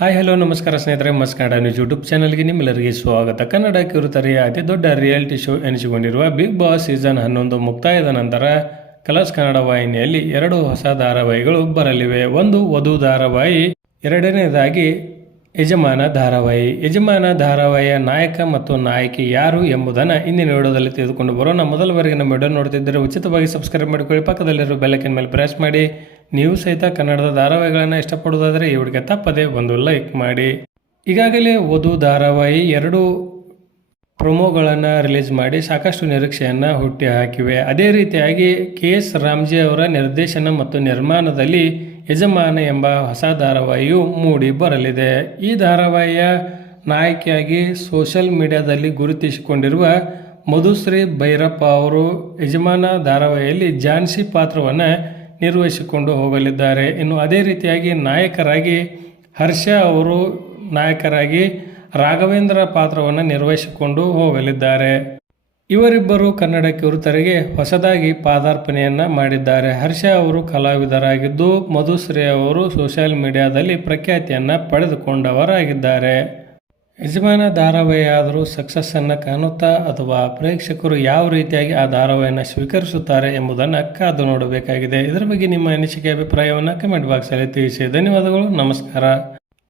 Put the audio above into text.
Hi, hello, ನಮಸ್ಕಾರ ಸ್ನೇಹಿತರೆ, ಮಸ್ ಕನ್ನಡ ನ್ಯೂಸ್ ಯೂಟ್ಯೂಬ್ ಚಾನಲ್ಗೆ ನಿಮ್ಮೆಲ್ಲರಿಗೆ ಸ್ವಾಗತ. ಕನ್ನಡ ಕಿರುತೆರೆಯ, ಅತಿ ದೊಡ್ಡ ರಿಯಾಲಿಟಿ ಶೋ ಎನಿಸಿಕೊಂಡಿರುವ ಬಿಗ್ ಬಾಸ್ ಸೀಸನ್ ಹನ್ನೊಂದು ಮುಕ್ತಾಯದ ನಂತರ ಕಲರ್ಸ್ ಕನ್ನಡ ವಾಹಿನಿಯಲ್ಲಿ ಎರಡು ಹೊಸ ಧಾರಾವಾಹಿಗಳು ಬರಲಿವೆ. ಒಂದು ವಧು ಧಾರಾವಾಹಿ, ಎರಡನೇದಾಗಿ ಯಜಮಾನ ಧಾರಾವಾಹಿ. ಯಜಮಾನ ಧಾರಾವಾಹಿಯ ನಾಯಕ ಮತ್ತು ನಾಯಕಿ ಯಾರು ಎಂಬುದನ್ನು ಇಂದಿನ ವಿಡಿಯೋದಲ್ಲಿ ತಿಳಿದುಕೊಂಡು ಬರೋಣ. ಮೊದಲ ಬಾರಿಗೆ ನಮ್ಮ ವಿಡಿಯೋ ನೋಡ್ತಿದ್ದರೆ ಉಚಿತವಾಗಿ ಸಬ್ಸ್ಕ್ರೈಬ್ ಮಾಡಿಕೊಳ್ಳಿ. ಪಕ್ಕದಲ್ಲಿರೋ ಬೆಲ್ಲಕಿನ ಮೇಲೆ ಪ್ರೆಸ್ ಮಾಡಿ. ನೀವು ಸಹಿತ ಕನ್ನಡದ ಧಾರಾವಾಹಿಗಳನ್ನು ಇಷ್ಟಪಡುವುದಾದರೆ ಈ ಹುಡುಗ ತಪ್ಪದೇ ಒಂದು ಲೈಕ್ ಮಾಡಿ. ಈಗಾಗಲೇ ವಧು ಧಾರಾವಾಹಿ ಎರಡು ಪ್ರೊಮೋಗಳನ್ನು ರಿಲೀಸ್ ಮಾಡಿ ಸಾಕಷ್ಟು ನಿರೀಕ್ಷೆಯನ್ನು ಹುಟ್ಟಿ ಹಾಕಿವೆ. ಅದೇ ರೀತಿಯಾಗಿ ಕೆ ಎಸ್ ರಾಮ್ಜಿ ಅವರ ನಿರ್ದೇಶನ ಮತ್ತು ನಿರ್ಮಾಣದಲ್ಲಿ ಯಜಮಾನ ಎಂಬ ಹೊಸ ಧಾರಾವಾಹಿಯು ಮೂಡಿ ಬರಲಿದೆ. ಈ ಧಾರಾವಾಹಿಯ ನಾಯಕಿಯಾಗಿ ಸೋಷಲ್ ಮೀಡಿಯಾದಲ್ಲಿ ಗುರುತಿಸಿಕೊಂಡಿರುವ ಮಧುಶ್ರೀ ಭೈರಪ್ಪ ಅವರು ಯಜಮಾನ ಧಾರಾವಾಹಿಯಲ್ಲಿ ಝಾನ್ಸಿ ಪಾತ್ರವನ್ನು ನಿರ್ವಹಿಸಿಕೊಂಡು ಹೋಗಲಿದ್ದಾರೆ. ಇನ್ನು ಅದೇ ರೀತಿಯಾಗಿ ನಾಯಕರಾಗಿ ಹರ್ಷ ಅವರು ನಾಯಕರಾಗಿ ರಾಘವೇಂದ್ರ ಪಾತ್ರವನ್ನು ನಿರ್ವಹಿಸಿಕೊಂಡು ಹೋಗಲಿದ್ದಾರೆ. ಇವರಿಬ್ಬರು ಕನ್ನಡ ಕಿರುತರಿಗೆ ಹೊಸದಾಗಿ ಪಾದಾರ್ಪಣೆಯನ್ನು ಮಾಡಿದ್ದಾರೆ. ಹರ್ಷ ಅವರು ಕಲಾವಿದರಾಗಿದ್ದು ಮಧುಶ್ರೀ ಅವರು ಸೋಷಿಯಲ್ ಮೀಡಿಯಾದಲ್ಲಿ ಪ್ರಖ್ಯಾತಿಯನ್ನು ಪಡೆದುಕೊಂಡವರಾಗಿದ್ದಾರೆ. ಯಜಮಾನ ಧಾರಾವಾಹಿ ಆದರೂ ಸಕ್ಸಸ್ ಅನ್ನ ಕಾಣುತ್ತಾ ಅಥವಾ ಪ್ರೇಕ್ಷಕರು ಯಾವ ರೀತಿಯಾಗಿ ಆ ಧಾರಾವಾಹಿಯನ್ನು ಸ್ವೀಕರಿಸುತ್ತಾರೆ ಎಂಬುದನ್ನು ಕಾದು ನೋಡಬೇಕಾಗಿದೆ. ಇದರ ಬಗ್ಗೆ ನಿಮ್ಮ ಅನಿಸಿಕೆ ಅಭಿಪ್ರಾಯವನ್ನು ಕಮೆಂಟ್ ಬಾಕ್ಸಲ್ಲಿ ತಿಳಿಸಿ. ಧನ್ಯವಾದಗಳು. ನಮಸ್ಕಾರ.